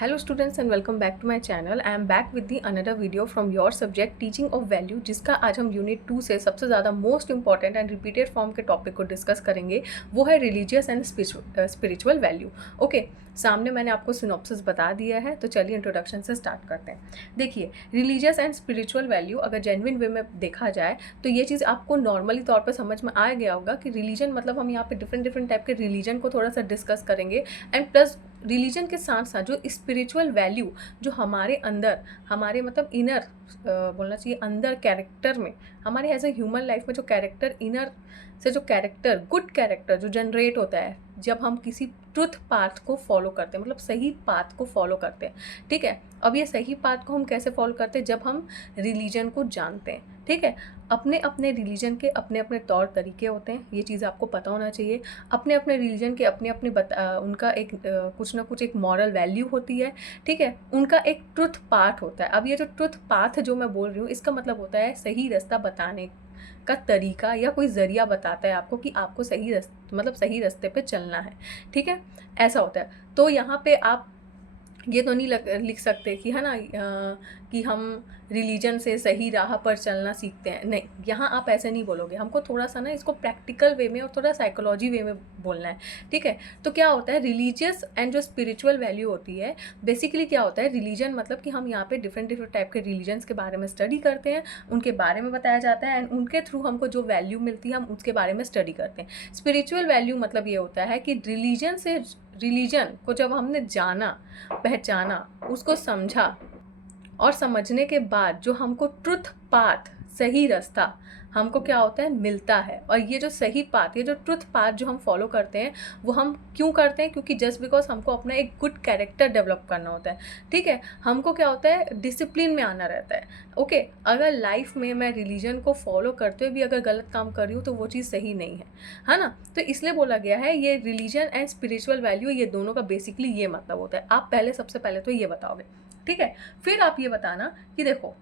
Hello students and welcome back to my channel. I am back with the another video from your subject teaching of value, जिसका आज हम unit 2 से सबसे ज़्यादा most important and repeated form के topic को discuss करेंगे. वो है religious and spiritual value. Okay, सामने मैंने आपको सिनॉप्सिस बता दिया है, तो चलिए इंट्रोडक्शन से स्टार्ट करते हैं. देखिए, रिलीजियस एंड स्पिरिचुअल वैल्यू अगर जेन्युइन वे में देखा जाए तो ये चीज़ आपको नॉर्मली तौर पर समझ में आ गया होगा कि रिलीजन मतलब हम यहाँ पे डिफरेंट टाइप के रिलीजन को थोड़ा सा डिस्कस करेंगे. एंड प्लस रिलीजन के साथ साथ जो स्पिरिचुअल वैल्यू जो हमारे अंदर हमारे मतलब इनर बोलना चाहिए अंदर कैरेक्टर में हमारे एज ए ह्यूमन लाइफ में जो कैरेक्टर इनर से जो कैरेक्टर गुड कैरेक्टर जो जनरेट होता है जब हम किसी ट्रुथ पाथ को फॉलो करते हैं, मतलब सही पाथ को फॉलो करते हैं. ठीक है, अब ये सही पाथ को हम कैसे फॉलो करते हैं? जब हम रिलीजन को जानते हैं. ठीक है, अपने अपने रिलीजन के अपने अपने तौर तरीके होते हैं, ये चीज़ आपको पता होना चाहिए. अपने अपने रिलीजन के अपने अपने उनका एक कुछ ना कुछ एक मॉरल वैल्यू होती है. ठीक है, उनका एक ट्रुथ पाथ होता है. अब ये जो ट्रुथ पाथ जो मैं बोल रही हूँ इसका मतलब होता है सही रास्ता बताने का तरीका या कोई ज़रिया बताता है आपको कि आपको सही रास्ते पे चलना है. ठीक है, ऐसा होता है. तो यहाँ पे आप ये तो नहीं लिख सकते कि है ना कि हम रिलीजन से सही राह पर चलना सीखते हैं. नहीं, यहाँ आप ऐसे नहीं बोलोगे. हमको थोड़ा सा ना इसको प्रैक्टिकल वे में और थोड़ा साइकोलॉजी वे में बोलना है. ठीक है, तो क्या होता है रिलीजियस एंड जो स्पिरिचुअल वैल्यू होती है, बेसिकली क्या होता है रिलीजन मतलब कि हम यहाँ पे डिफरेंट टाइप के रिलीजन्स के बारे में स्टडी करते हैं, उनके बारे में बताया जाता है एंड उनके थ्रू हमको जो वैल्यू मिलती है हम उसके बारे में स्टडी करते हैं. स्पिरिचुअल वैल्यू मतलब ये होता है कि रिलीजन को जब हमने जाना, पहचाना, उसको समझा और समझने के बाद जो हमको ट्रुथ पाथ सही रास्ता हमको क्या होता है मिलता है. और ये जो सही पाथ ये जो ट्रुथ पाथ जो हम फॉलो करते हैं वो हम क्यों करते हैं? क्योंकि जस्ट बिकॉज हमको अपना एक गुड कैरेक्टर डेवलप करना होता है. ठीक है, हमको क्या होता है डिसिप्लिन में आना रहता है. ओके, अगर लाइफ में मैं रिलीजन को फॉलो करते हुए भी अगर गलत काम कर रही हूँ तो वो चीज़ सही नहीं है ना. तो इसलिए बोला गया है ये रिलीजन एंड स्पिरिचुअल वैल्यू ये दोनों का बेसिकली ये मतलब होता है. आप सबसे पहले तो ये बताओगे. ठीक है, फिर आप ये बताना कि देखो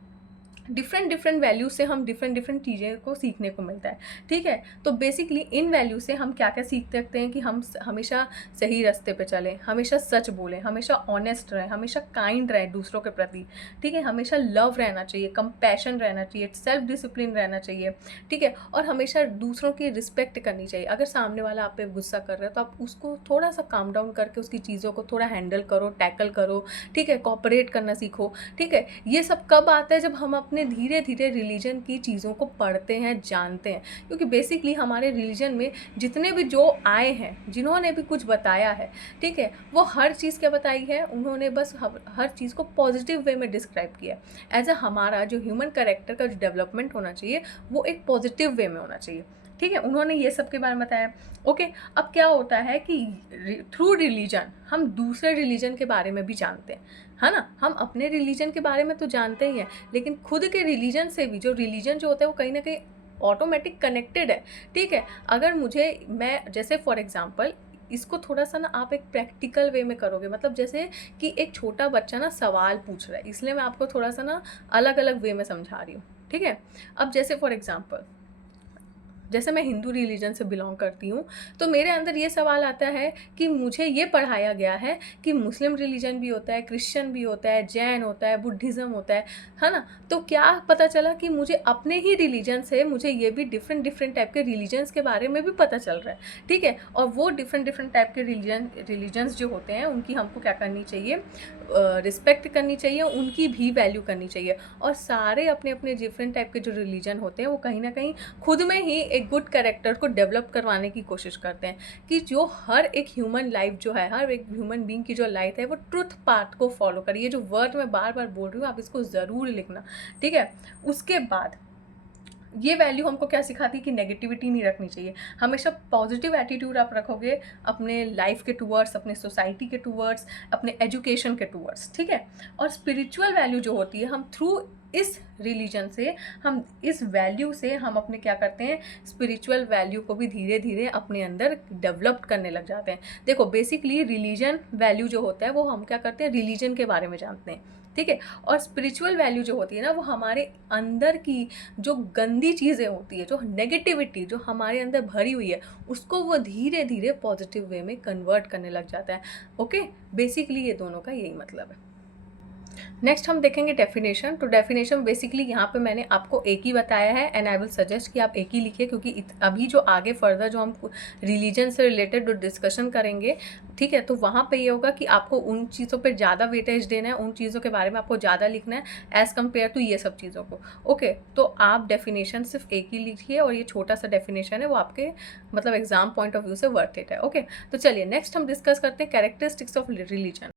डिफरेंट वैल्यूज से हम डिफरेंट चीज़ें को सीखने को मिलता है. ठीक है, तो बेसिकली इन वैल्यू से हम क्या क्या सीख सकते हैं कि हम हमेशा सही रास्ते पे चलें, हमेशा सच बोलें, हमेशा ऑनेस्ट रहें, हमेशा काइंड रहें दूसरों के प्रति. ठीक है, हमेशा लव रहना चाहिए, कंपैशन रहना चाहिए, सेल्फ डिसिप्लिन रहना चाहिए. ठीक है, और हमेशा दूसरों की रिस्पेक्ट करनी चाहिए. अगर सामने वाला आप पे गुस्सा कर रहा है तो आप उसको थोड़ा सा काम डाउन करके उसकी चीज़ों को थोड़ा हैंडल करो, टैकल करो. ठीक है, कॉपरेट करना सीखो. ठीक है, ये सब कब आता है? जब हम अपने धीरे धीरे रिलीजन की चीज़ों को पढ़ते हैं, जानते हैं. क्योंकि बेसिकली हमारे रिलीजन में जितने भी जो आए हैं, जिन्होंने भी कुछ बताया है, ठीक है, वो हर चीज़ क्या बताई है, उन्होंने बस हर चीज़ को पॉजिटिव वे में डिस्क्राइब किया. एज अ हमारा जो ह्यूमन कैरेक्टर का जो डेवलपमेंट होना चाहिए वो एक पॉजिटिव वे में होना चाहिए. ठीक है, उन्होंने ये सब के बारे में बताया. ओके, अब क्या होता है कि थ्रू रिलीजन हम दूसरे रिलीजन के बारे में भी जानते हैं, है ना. हम अपने रिलीजन के बारे में तो जानते ही हैं, लेकिन खुद के रिलीजन से भी जो रिलीजन जो होता है वो कहीं ना कहीं ऑटोमेटिक कनेक्टेड है. ठीक है, अगर मैं जैसे फॉर एग्जांपल इसको थोड़ा सा ना आप एक प्रैक्टिकल वे में करोगे, मतलब जैसे कि एक छोटा बच्चा ना सवाल पूछ रहा है, इसलिए मैं आपको थोड़ा सा ना अलग अलग वे में समझा रही हूँ. ठीक है, अब जैसे फॉर एग्जाम्पल जैसे मैं हिंदू रिलीजन से बिलोंग करती हूँ, तो मेरे अंदर ये सवाल आता है कि मुझे ये पढ़ाया गया है कि मुस्लिम रिलीजन भी होता है, क्रिश्चियन भी होता है, जैन होता है, बुद्धिज़्म होता है ना. तो क्या पता चला कि मुझे अपने ही रिलीजन से मुझे ये भी डिफरेंट टाइप के रिलीजन्स के बारे में भी पता चल रहा है. ठीक है, और वो डिफरेंट टाइप के रिलीजन्स जो होते हैं उनकी हमको क्या करनी चाहिए, रिस्पेक्ट करनी चाहिए, उनकी भी वैल्यू करनी चाहिए. और सारे अपने अपने डिफरेंट टाइप के जो रिलीजन होते हैं वो कहीं ना कहीं खुद में ही एक गुड कैरेक्टर को डेवलप करवाने की कोशिश करते हैं कि जो हर एक ह्यूमन लाइफ जो है, हर एक ह्यूमन बीइंग की जो लाइफ है वो ट्रुथ पाथ को फॉलो करिए. ये जो वर्ड मैं बार बार बोल रही हूँ आप इसको ज़रूर लिखना. ठीक है, उसके बाद ये वैल्यू हमको क्या सिखाती है कि नेगेटिविटी नहीं रखनी चाहिए. हमेशा पॉजिटिव एटीट्यूड आप रखोगे अपने लाइफ के टूवर्ड्स, अपने सोसाइटी के टूवर्ड्स, अपने एजुकेशन के टूवर्ड्स. ठीक है, और स्पिरिचुअल वैल्यू जो होती है हम थ्रू इस रिलीजन से, हम इस वैल्यू से हम अपने क्या करते हैं, स्पिरिचुअल वैल्यू को भी धीरे धीरे अपने अंदर डेवलप करने लग जाते हैं। देखो बेसिकली रिलीजन वैल्यू जो होता है वो हम क्या करते हैं, रिलीजन के बारे में जानते हैं, ठीक है। और स्पिरिचुअल वैल्यू जो होती है ना, वो हमारे अंदर की जो गंदी चीज़ें होती है, जो नेगेटिविटी जो हमारे अंदर भरी हुई है, उसको वो धीरे धीरे पॉजिटिव वे में कन्वर्ट करने लग जाता है। ओके, बेसिकली ये दोनों का यही मतलब है। नेक्स्ट हम देखेंगे डेफिनेशन। तो डेफिनेशन बेसिकली यहाँ पे मैंने आपको एक ही बताया है एंड आई विल सजेस्ट कि आप एक ही लिखिए, क्योंकि अभी जो आगे फर्दर जो हम रिलीजन से रिलेटेड जो डिस्कशन करेंगे, ठीक है, तो वहाँ पे ये होगा कि आपको उन चीज़ों पे ज़्यादा वेटेज देना है, उन चीज़ों के बारे में आपको ज़्यादा लिखना है एज़ कम्पेयर टू ये सब चीज़ों को। ओके, तो आप डेफिनेशन सिर्फ एक ही लिखिए, और ये छोटा सा डेफिनेशन है, वो आपके मतलब एग्जाम पॉइंट ऑफ व्यू से वर्थ इट है। ओके, तो चलिए नेक्स्ट हम डिस्कस करते हैं कैरेक्टरिस्टिक्स ऑफ रिलीजन।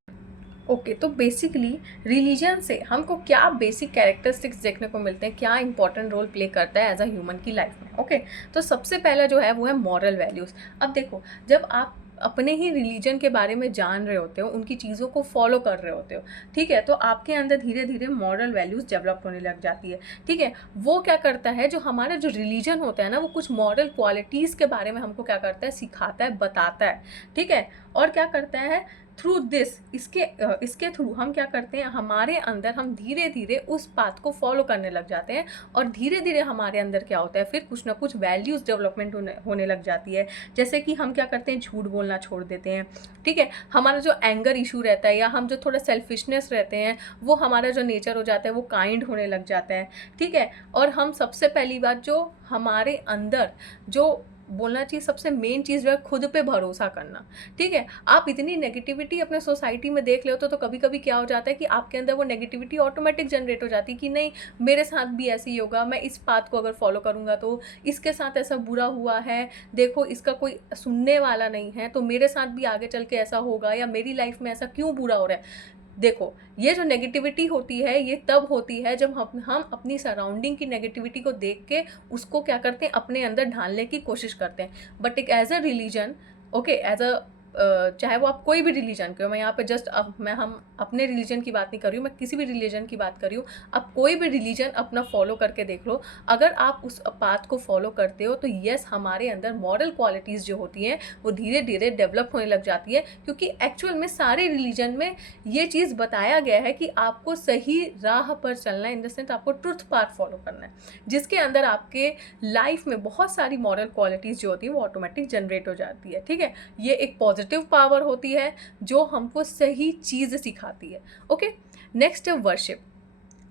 ओके, तो बेसिकली रिलीजन से हमको क्या बेसिक कैरेक्टरिस्टिक्स देखने को मिलते हैं, क्या इंपॉर्टेंट रोल प्ले करता है एज अ ह्यूमन की लाइफ में। ओके, तो सबसे पहला जो है वो है मॉरल वैल्यूज़। अब देखो, जब आप अपने ही रिलीजन के बारे में जान रहे होते हो, उनकी चीज़ों को फॉलो कर रहे होते हो, ठीक है, तो आपके अंदर धीरे धीरे मॉरल वैल्यूज़ डेवलप होने लग जाती है, ठीक है। वो क्या करता है, जो हमारा जो रिलीजन होता है ना, वो कुछ मॉरल क्वालिटीज़ के बारे में हमको क्या करता है, सिखाता है, बताता है, ठीक है। और क्या करता है, थ्रू दिस, इसके थ्रू हम क्या करते हैं, हमारे अंदर हम धीरे धीरे उस पाथ को फॉलो करने लग जाते हैं, और धीरे धीरे हमारे अंदर क्या होता है, फिर कुछ ना कुछ वैल्यूज़ डेवलपमेंट होने लग जाती है। जैसे कि हम क्या करते हैं, झूठ बोलना छोड़ देते हैं, ठीक है। हमारा जो एंगर इशू रहता है, या हम जो थोड़ा सेल्फिशनेस रहते हैं, वो हमारा जो नेचर हो जाता है वो काइंड होने लग जाता है, ठीक है। और हम सबसे पहली बात जो हमारे अंदर जो बोलना चाहिए, सबसे मेन चीज़ जो है खुद पे भरोसा करना, ठीक है। आप इतनी नेगेटिविटी अपने सोसाइटी में देख ले हो तो कभी कभी क्या हो जाता है कि आपके अंदर वो नेगेटिविटी ऑटोमेटिक जनरेट हो जाती है कि नहीं, मेरे साथ भी ऐसे ही होगा, मैं इस बात को अगर फॉलो करूँगा तो इसके साथ ऐसा बुरा हुआ है, देखो इसका कोई सुनने वाला नहीं है, तो मेरे साथ भी आगे चल के ऐसा होगा, या मेरी लाइफ में ऐसा क्यों बुरा हो रहा है। देखो, ये जो नेगेटिविटी होती है ये तब होती है जब हम अपनी सराउंडिंग की नेगेटिविटी को देख के उसको क्या करते हैं, अपने अंदर ढालने की कोशिश करते हैं। बट एक as a religion, okay, as a चाहे वो आप कोई भी रिलीजन के हो, मैं यहाँ पे जस्ट अब हम अपने रिलीजन की बात नहीं कर रही हूँ, मैं किसी भी रिलीजन की बात कर रही हूँ। आप कोई भी रिलीजन अपना फॉलो करके देख लो, अगर आप उस पाथ को फॉलो करते हो तो यस, हमारे अंदर मॉरल क्वालिटीज़ जो होती हैं वो धीरे धीरे डेवलप होने लग जाती है, क्योंकि एक्चुअल में सारे रिलीजन में ये चीज़ बताया गया है कि आपको सही राह पर चलना है, इन द सेंस आपको ट्रुथ पाथ फॉलो करना है, जिसके अंदर आपके लाइफ में बहुत सारी मॉरल क्वालिटीज़ जो होती है वो ऑटोमेटिक जनरेट हो जाती है, ठीक है। ये एक पॉजिटिव पावर होती है जो हमको सही चीज़ सिखाती है। ओके, नेक्स्ट है वर्शिप।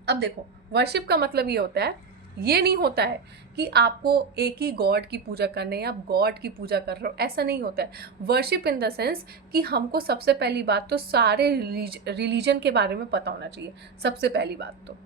अब देखो, वर्शिप का मतलब ये होता है, ये नहीं होता है कि आपको एक ही गॉड की पूजा करने या आप गॉड की पूजा कर रहे हो, ऐसा नहीं होता है। वर्शिप इन द सेंस कि हमको सबसे पहली बात तो सारे रिलीजन के बारे में पता होना चाहिए, सबसे पहली बात तो।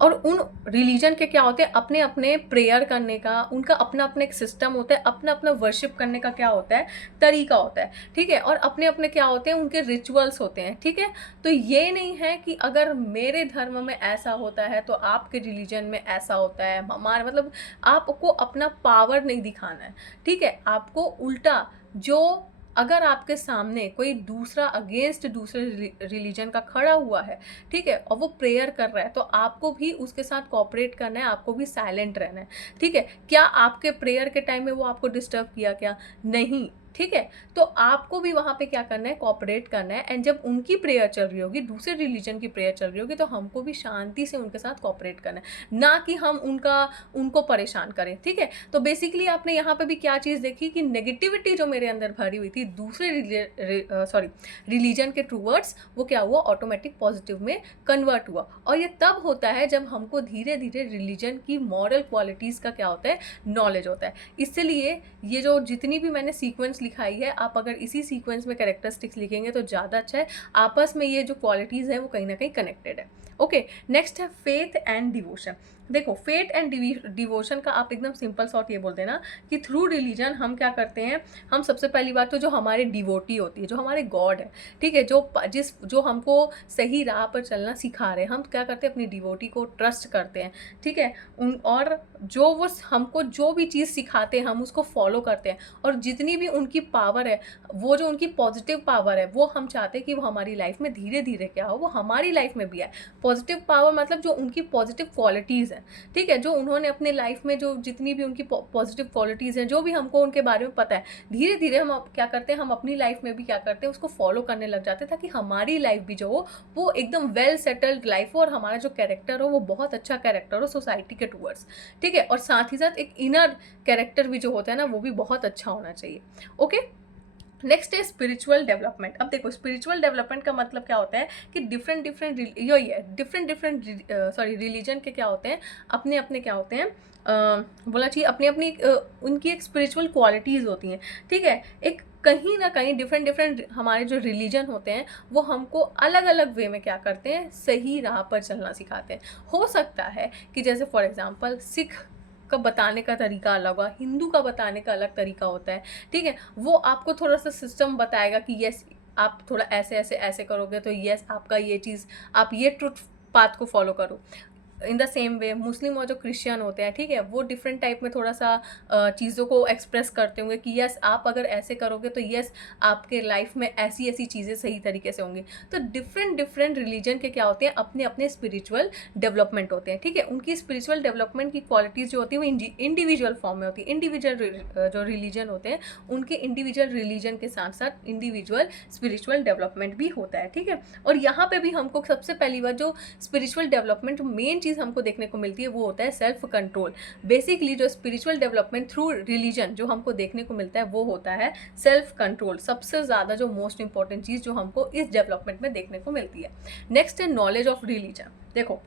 और उन रिलीजन के क्या होते हैं, अपने अपने प्रेयर करने का उनका अपना अपना एक सिस्टम होता है, अपना अपना वर्शिप करने का क्या होता है, तरीका होता है, ठीक है। और अपने अपने क्या होते हैं, उनके रिचुअल्स होते हैं, ठीक है। तो ये नहीं है कि अगर मेरे धर्म में ऐसा होता है तो आपके रिलीजन में ऐसा होता है, हमारे मतलब आपको अपना पावर नहीं दिखाना है, ठीक है। आपको उल्टा, जो अगर आपके सामने कोई दूसरा अगेंस्ट दूसरे रिलीजन का खड़ा हुआ है, ठीक है, और वो प्रेयर कर रहा है, तो आपको भी उसके साथ कोऑपरेट करना है, आपको भी साइलेंट रहना है, ठीक है। क्या आपके प्रेयर के टाइम में वो आपको डिस्टर्ब किया, क्या नहीं, ठीक है। तो आपको भी वहाँ पे क्या करना है, कोऑपरेट करना है। एंड जब उनकी प्रेयर चल रही होगी, दूसरे रिलीजन की प्रेयर चल रही होगी, तो हमको भी शांति से उनके साथ कोऑपरेट करना है, ना कि हम उनको परेशान करें, ठीक है। तो बेसिकली आपने यहाँ पे भी क्या चीज़ देखी कि नेगेटिविटी जो मेरे अंदर भरी हुई थी दूसरे रिलीजन के टूवर्ड्स, वो क्या हुआ, ऑटोमेटिक पॉजिटिव में कन्वर्ट हुआ। और ये तब होता है जब हमको धीरे धीरे रिलीजन की मॉरल क्वालिटीज़ का क्या होता है, नॉलेज होता है। इसलिए ये जो जितनी भी मैंने सीक्वेंस लिखाई है, आप अगर इसी सीक्वेंस में कैरेक्टरिस्टिक्स लिखेंगे तो ज़्यादा अच्छा है, आपस में ये जो क्वालिटीज़ हैं वो कहीं ना कहीं कनेक्टेड है। ओके, नेक्स्ट है फेथ एंड डिवोशन। देखो, फेथ एंड डिवोशन का आप एकदम सिंपल शॉर्ट ये बोल देना कि थ्रू रिलीजन हम क्या करते हैं, हम सबसे पहली बात तो जो हमारे डिवोटी होती है, जो हमारे गॉड है, ठीक है, जो हमको सही राह पर चलना सिखा रहे हैं, हम क्या करते हैं, अपनी डिवोटी को ट्रस्ट करते हैं, ठीक है। और जो वो हमको जो भी चीज़ सिखाते हैं हम उसको फॉलो करते हैं, और जितनी भी उनकी पावर है, वो जो उनकी पॉजिटिव पावर है, वो हम चाहते हैं कि वो हमारी लाइफ में धीरे धीरे क्या हो, वो हमारी लाइफ में भी आए, पॉजिटिव पावर मतलब जो उनकी पॉजिटिव क्वालिटीज़ हैं, ठीक है, जो उन्होंने अपने लाइफ में जो जितनी भी उनकी पॉजिटिव क्वालिटीज़ हैं, जो भी हमको उनके बारे में पता है, धीरे धीरे हम क्या करते हैं, हम अपनी लाइफ में भी क्या करते हैं, उसको फॉलो करने लग जाते हैं, ताकि हमारी लाइफ भी जो हो वो एकदम वेल सेटल्ड लाइफ हो और हमारा जो कैरेक्टर हो वो बहुत अच्छा कैरेक्टर हो सोसाइटी के टूवर्ड्स, ठीक है। और साथ ही साथ एक इनर कैरेक्टर भी जो होता है ना, वो भी बहुत अच्छा होना चाहिए। ओके, नेक्स्ट है स्पिरिचुअल डेवलपमेंट। अब देखो, स्पिरिचुअल डेवलपमेंट का मतलब क्या होता है कि डिफरेंट डिफरेंट यही है, डिफरेंट रिलीजन के क्या होते हैं, अपने अपने क्या होते हैं, बोला चाहिए अपनी अपनी उनकी एक स्पिरिचुअल क्वालिटीज़ होती हैं, ठीक है। एक कहीं ना कहीं डिफरेंट डिफरेंट हमारे जो रिलीजन होते हैं वो हमको अलग अलग वे में क्या करते हैं, सही राह पर चलना सिखाते हैं। हो सकता है कि जैसे फॉर एग्जांपल सिख का बताने का तरीका अलग होगा, हिंदू का बताने का अलग तरीका होता है, ठीक है। वो आपको थोड़ा सा सिस्टम बताएगा कि यस आप थोड़ा ऐसे ऐसे ऐसे करोगे तो यस आपका ये चीज़, आप ये ट्रुथ पाथ को फॉलो करो। इन द सेम वे मुस्लिम और जो क्रिश्चियन होते हैं, ठीक है, वो डिफरेंट टाइप में थोड़ा सा चीज़ों को एक्सप्रेस करते होंगे कि यस आप अगर ऐसे करोगे तो यस आपके लाइफ में ऐसी ऐसी चीज़ें सही तरीके से होंगी। तो डिफरेंट डिफरेंट रिलीजन के क्या होते हैं, अपने अपने स्पिरिचुअल डेवलपमेंट होते हैं, ठीक है। उनकी स्पिरिचुअल डेवलपमेंट की क्वालिटीज़ जो होती है वो इंडिविजुअल फॉर्म में होती है। इंडिविजुअल जो रिलीजन होते हैं उनके इंडिविजुअल रिलीजन के साथ साथ इंडिविजुअल स्पिरिचुअल डेवलपमेंट भी होता है, ठीक है। और यहाँ पे भी हमको सबसे पहली बार जो स्पिरिचुअल डेवलपमेंट मेन चीज़ हमको देखने को मिलती है वो होता है सेल्फ कंट्रोल। बेसिकली जो स्पिरिचुअल डेवलपमेंट थ्रू रिलीजन जो हमको देखने को मिलता है वो होता है सेल्फ कंट्रोल। सबसे ज़्यादा जो मोस्ट इंपॉर्टेंट चीज़ जो हमको इस डेवलपमेंट में देखने को मिलती है। नेक्स्ट है नॉलेज ऑफ रिलीजन। देखो,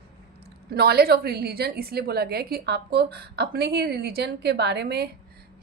नॉलेज ऑफ रिलीजन इसलिए बोला गया है कि आपको अपने ही रिलीजन के बारे में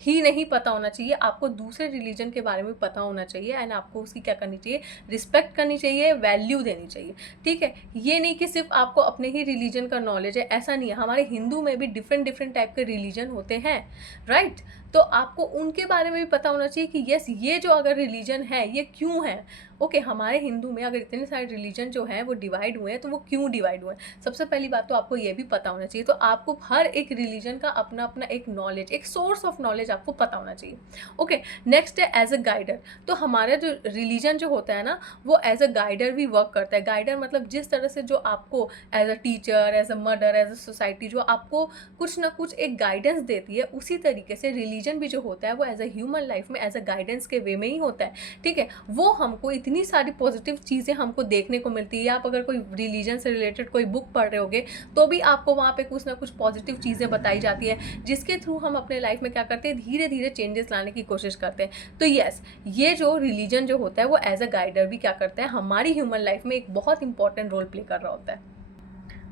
ही नहीं पता होना चाहिए, आपको दूसरे रिलीजन के बारे में पता होना चाहिए एंड आपको उसकी क्या करनी चाहिए, रिस्पेक्ट करनी चाहिए, वैल्यू देनी चाहिए, ठीक है। ये नहीं कि सिर्फ आपको अपने ही रिलीजन का नॉलेज है, ऐसा नहीं है। हमारे हिंदू में भी डिफरेंट डिफरेंट टाइप के रिलीजन होते हैं, राइट। तो आपको उनके बारे में भी पता होना चाहिए कि यस ये जो अगर रिलीजन है ये क्यों है। ओके, हमारे हिंदू में अगर इतने सारे रिलीजन जो हैं वो डिवाइड हुए हैं तो वो क्यों डिवाइड हुए हैं, सबसे पहली बात तो आपको ये भी पता होना चाहिए। तो आपको हर एक रिलीजन का अपना अपना एक नॉलेज, एक सोर्स ऑफ नॉलेज आपको पता होना चाहिए। ओके, नेक्स्ट है एज अ गाइडर। तो हमारा जो रिलीजन जो होता है ना वो एज अ गाइडर भी वर्क करता है। गाइडर मतलब जिस तरह से जो आपको as a teacher, as a mother, as a society जो आपको कुछ ना कुछ एक गाइडेंस देती है, उसी तरीके से रिलीजन भी जो होता है वो एज अ ह्यूमन लाइफ में एज अ गाइडेंस के वे में ही होता है, ठीक है। वो हमको इतनी सारी पॉजिटिव चीज़ें हमको देखने को मिलती है। आप अगर कोई रिलीजन से रिलेटेड कोई बुक पढ़ रहे होगे तो भी आपको वहाँ पे कुछ ना कुछ पॉजिटिव चीज़ें बताई जाती है, जिसके थ्रू हम अपने लाइफ में क्या करते हैं, धीरे धीरे चेंजेस लाने की कोशिश करते हैं। तो यस, ये जो रिलीजन जो होता है वो एज अ गाइडर भी क्या करता है, हमारी ह्यूमन लाइफ में एक बहुत इंपॉर्टेंट रोल प्ले कर रहा होता है।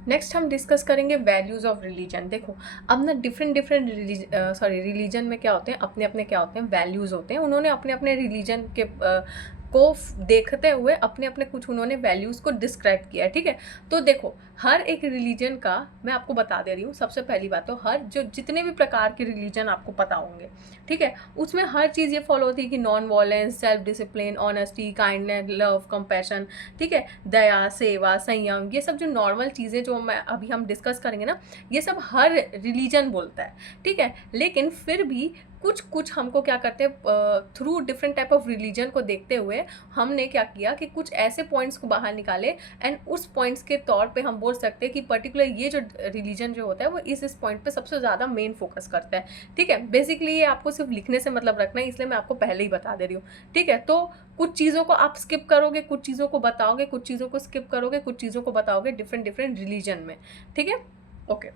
नेक्स्ट हम डिस्कस करेंगे वैल्यूज़ ऑफ रिलीजन। देखो, अब ना डिफरेंट डिफरेंट रिलीजन में क्या होते हैं, अपने अपने क्या होते हैं, वैल्यूज़ होते हैं। उन्होंने अपने अपने रिलीजन के को देखते हुए अपने अपने कुछ उन्होंने वैल्यूज़ को डिस्क्राइब किया है, ठीक है। तो देखो, हर एक रिलीजन का मैं आपको बता दे रही हूँ। सबसे पहली बात तो हर जो जितने भी प्रकार के रिलीजन आपको पता होंगे, ठीक है, उसमें हर चीज़ ये फॉलो होती है कि non violence, self discipline, honesty, kindness, love, compassion, ठीक है, दया, सेवा, संयम, ये सब जो नॉर्मल चीज़ें जो मैं अभी हम डिस्कस करेंगे ना, ये सब हर रिलीजन बोलता है, ठीक है। लेकिन फिर भी कुछ कुछ हमको क्या करते हैं, through different type of religion को देखते हुए हमने क्या किया कि कुछ ऐसे पॉइंट्स को बाहर निकाले एंड उस पॉइंट्स के तौर पे हम बोल सकते हैं कि पर्टिकुलर ये जो रिलीजन जो होता है वो इस पॉइंट पे सबसे ज़्यादा मेन फोकस करता है, ठीक है। बेसिकली ये आपको सिर्फ लिखने से मतलब रखना है, इसलिए मैं आपको पहले ही बता दे रही हूँ, ठीक है। तो कुछ चीज़ों को आप स्किप करोगे, कुछ चीज़ों को बताओगे, कुछ चीज़ों को स्किप करोगे, कुछ चीज़ों को बताओगे डिफरेंट डिफरेंट रिलीजन में, ठीक है। ओके,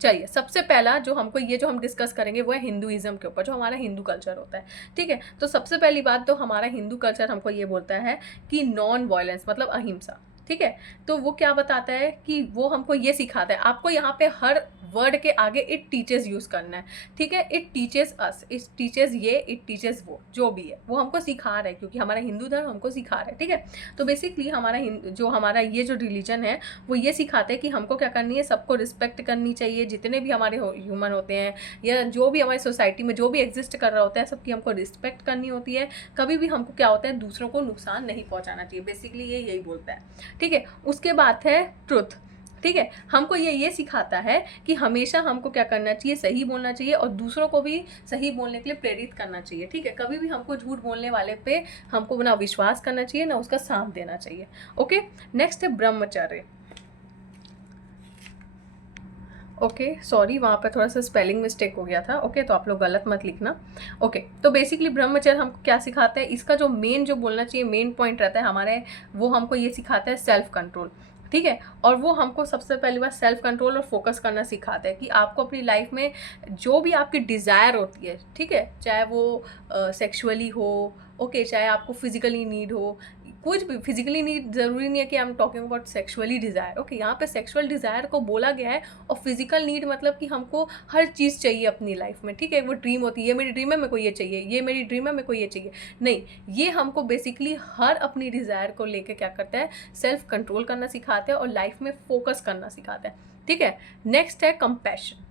चलिए, सबसे पहला जो हमको ये जो हम डिस्कस करेंगे वो है हिंदुइज्म के ऊपर, जो हमारा हिंदू कल्चर होता है, ठीक है। तो सबसे पहली बात तो हमारा हिंदू कल्चर हमको ये बोलता है कि नॉन वायलेंस मतलब अहिंसा, ठीक है। तो वो क्या बताता है कि वो हमको ये सिखाता है, आपको यहाँ पे हर वर्ड के आगे इट टीचर्स यूज़ करना है, ठीक है। It teachers us, it teachers ये, इट टीचर्स वो, जो भी है वो हमको सिखा रहा है, क्योंकि हमारा हिंदू धर्म हमको सिखा रहा है, ठीक है। तो बेसिकली हमारा जो हमारा ये जो रिलीजन है वो ये सिखाते हैं कि हमको क्या करनी है, सबको रिस्पेक्ट करनी चाहिए, जितने भी हमारे ह्यूमन होते हैं या जो भी हमारी सोसाइटी में जो भी एग्जिस्ट कर रहा होता है सबकी हमको रिस्पेक्ट करनी होती है। कभी भी हमको क्या होता है, दूसरों को नुकसान नहीं पहुंचाना चाहिए, बेसिकली ये यही बोलता है, ठीक है। उसके बाद है ट्रुथ, ठीक है। हमको ये सिखाता है कि हमेशा हमको क्या करना चाहिए, सही बोलना चाहिए और दूसरों को भी सही बोलने के लिए प्रेरित करना चाहिए, ठीक है। कभी भी हमको झूठ बोलने वाले पे हमको ना विश्वास करना चाहिए ना उसका साथ देना चाहिए। ओके, नेक्स्ट है ब्रह्मचर्य। ओके सॉरी, वहाँ पे थोड़ा सा स्पेलिंग मिस्टेक हो गया था। ओके तो आप लोग गलत मत लिखना। ओके तो बेसिकली ब्रह्मचर्य हमको क्या सिखाता है, इसका जो मेन जो बोलना चाहिए मेन पॉइंट रहता है हमारे, वो हमको ये सिखाता है सेल्फ कंट्रोल। ठीक है, और वो हमको सबसे पहली बार सेल्फ कंट्रोल और फोकस करना सिखाता है कि आपको अपनी लाइफ में जो भी आपकी डिज़ायर होती है, ठीक है, चाहे वो सेक्सुअली हो, ओके, चाहे आपको फिजिकली नीड हो, कुछ भी फिजिकली नीड ज़रूरी नहीं है कि I am talking about sexually desire. Okay, यहाँ पे सेक्सुअल डिज़ायर को बोला गया है, और फिजिकल नीड मतलब कि हमको हर चीज़ चाहिए अपनी लाइफ में। ठीक है, वो ड्रीम होती है, ये मेरी ड्रीम है मेरे को ये चाहिए, ये मेरी ड्रीम है मेरे को ये चाहिए, नहीं, ये हमको बेसिकली हर अपनी डिज़ायर को लेके क्या करता है, सेल्फ कंट्रोल करना सिखाता है और लाइफ में फोकस करना सिखाता है। ठीक है, नेक्स्ट है कंपैशन।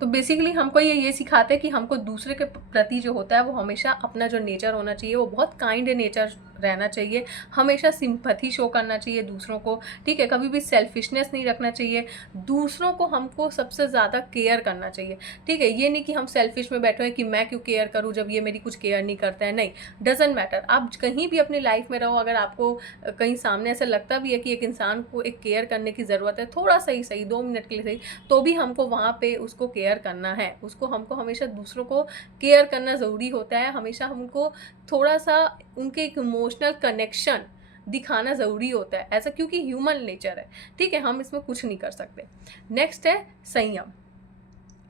तो बेसिकली हमको ये सिखाते हैं कि हमको दूसरे के प्रति जो होता है वो हमेशा अपना जो नेचर होना चाहिए वो बहुत काइंड नेचर रहना चाहिए, हमेशा सिंपैथी शो करना चाहिए दूसरों को। ठीक है, कभी भी सेल्फिशनेस नहीं रखना चाहिए, दूसरों को हमको सबसे ज़्यादा केयर करना चाहिए। ठीक है, ये नहीं कि हम सेल्फिश में बैठे हैं कि मैं क्यों केयर करूँ जब ये मेरी कुछ केयर नहीं करता है, नहीं, डजेंट मैटर। आप कहीं भी अपनी लाइफ में रहो, अगर आपको कहीं सामने ऐसा लगता भी है कि एक इंसान को एक केयर करने की ज़रूरत है, थोड़ा सही 2 मिनट के लिए सही, तो भी हमको वहाँ पे उसको केयर करना है, उसको हमको हमेशा दूसरों को केयर करना ज़रूरी होता है, हमेशा हमको थोड़ा सा उनके एक इमोशनल कनेक्शन दिखाना ज़रूरी होता है ऐसा, क्योंकि ह्यूमन नेचर है। ठीक है, हम इसमें कुछ नहीं कर सकते। नेक्स्ट है संयम।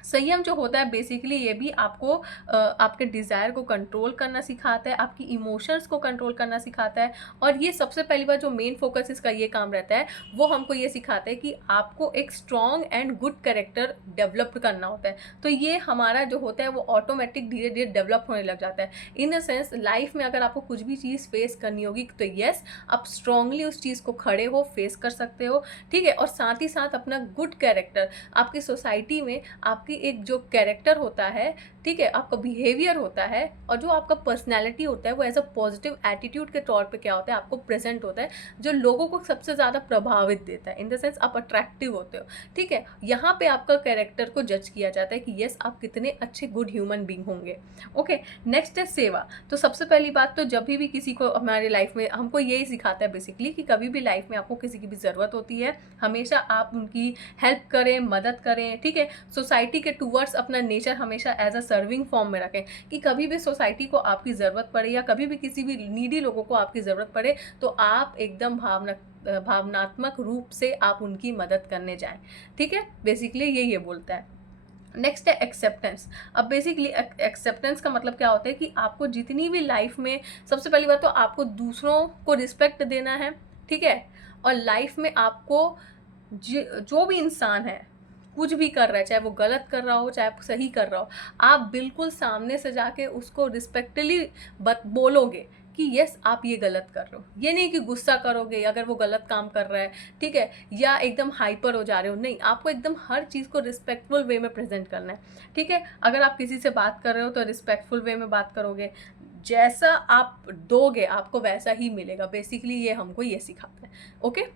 संयम जो होता है बेसिकली ये भी आपको आपके डिज़ायर को कंट्रोल करना सिखाता है, आपकी इमोशंस को कंट्रोल करना सिखाता है, और ये सबसे पहली बार जो मेन फोकस इसका ये काम रहता है वो हमको ये सिखाता है कि आपको एक strong and good character develop करना होता है। तो ये हमारा जो होता है वो ऑटोमेटिक धीरे धीरे डेवलप होने लग जाता है। इन द सेंस लाइफ में अगर आपको कुछ भी चीज़ फेस करनी होगी तो येस, आप स्ट्रांगली उस चीज़ को खड़े हो, फेस कर सकते हो। ठीक है, और साथ ही साथ अपना गुड कैरेक्टर आपकी सोसाइटी में आपकी एक जो कैरेक्टर होता है, ठीक है, आपका बिहेवियर होता है, और जो आपका पर्सनैलिटी होता है वो एज अ पॉजिटिव एटीट्यूड के तौर पे क्या होता है आपको प्रेजेंट होता है, जो लोगों को सबसे ज़्यादा प्रभावित देता है। इन द सेंस आप अट्रैक्टिव होते हो। ठीक है, यहाँ पे आपका कैरेक्टर को जज किया जाता है कि येस आप कितने अच्छे गुड ह्यूमन बींग होंगे। ओके, नेक्स्ट है सेवा। तो सबसे पहली बात तो जब भी किसी को हमारे लाइफ में हमको यही सिखाता है बेसिकली कि कभी भी लाइफ में आपको किसी की भी ज़रूरत होती है, हमेशा आप उनकी हेल्प करें, मदद करें। ठीक है, सोसाइटी के टूवर्ड्स अपना नेचर हमेशा एज अ सर्विंग फॉर्म में रखें, कि कभी भी सोसाइटी को आपकी ज़रूरत पड़े या कभी भी किसी भी नीडी लोगों को आपकी ज़रूरत पड़े तो आप एकदम भावनात्मक रूप से आप उनकी मदद करने जाएं। ठीक है, बेसिकली ये बोलता है। नेक्स्ट है एक्सेप्टेंस। अब बेसिकली एक्सेप्टेंस का मतलब क्या होता है कि आपको जितनी भी लाइफ में, सबसे पहली बात तो आपको दूसरों को रिस्पेक्ट देना है। ठीक है, और लाइफ में आपको जो भी इंसान है कुछ भी कर रहा है, चाहे वो गलत कर रहा हो चाहे सही कर रहा हो, आप बिल्कुल सामने से जाके उसको रिस्पेक्टली बोलोगे कि यस आप ये गलत कर रहे हो। ये नहीं कि गुस्सा करोगे अगर वो गलत काम कर रहा है, ठीक है, या एकदम हाइपर हो जा रहे हो, नहीं, आपको एकदम हर चीज़ को रिस्पेक्टफुल वे में प्रेजेंट करना है। ठीक है, अगर आप किसी से बात कर रहे हो तो रिस्पेक्टफुल वे में बात करोगे, जैसा आप दोगे आपको वैसा ही मिलेगा। बेसिकली ये हमको ये सिखाता है। ओके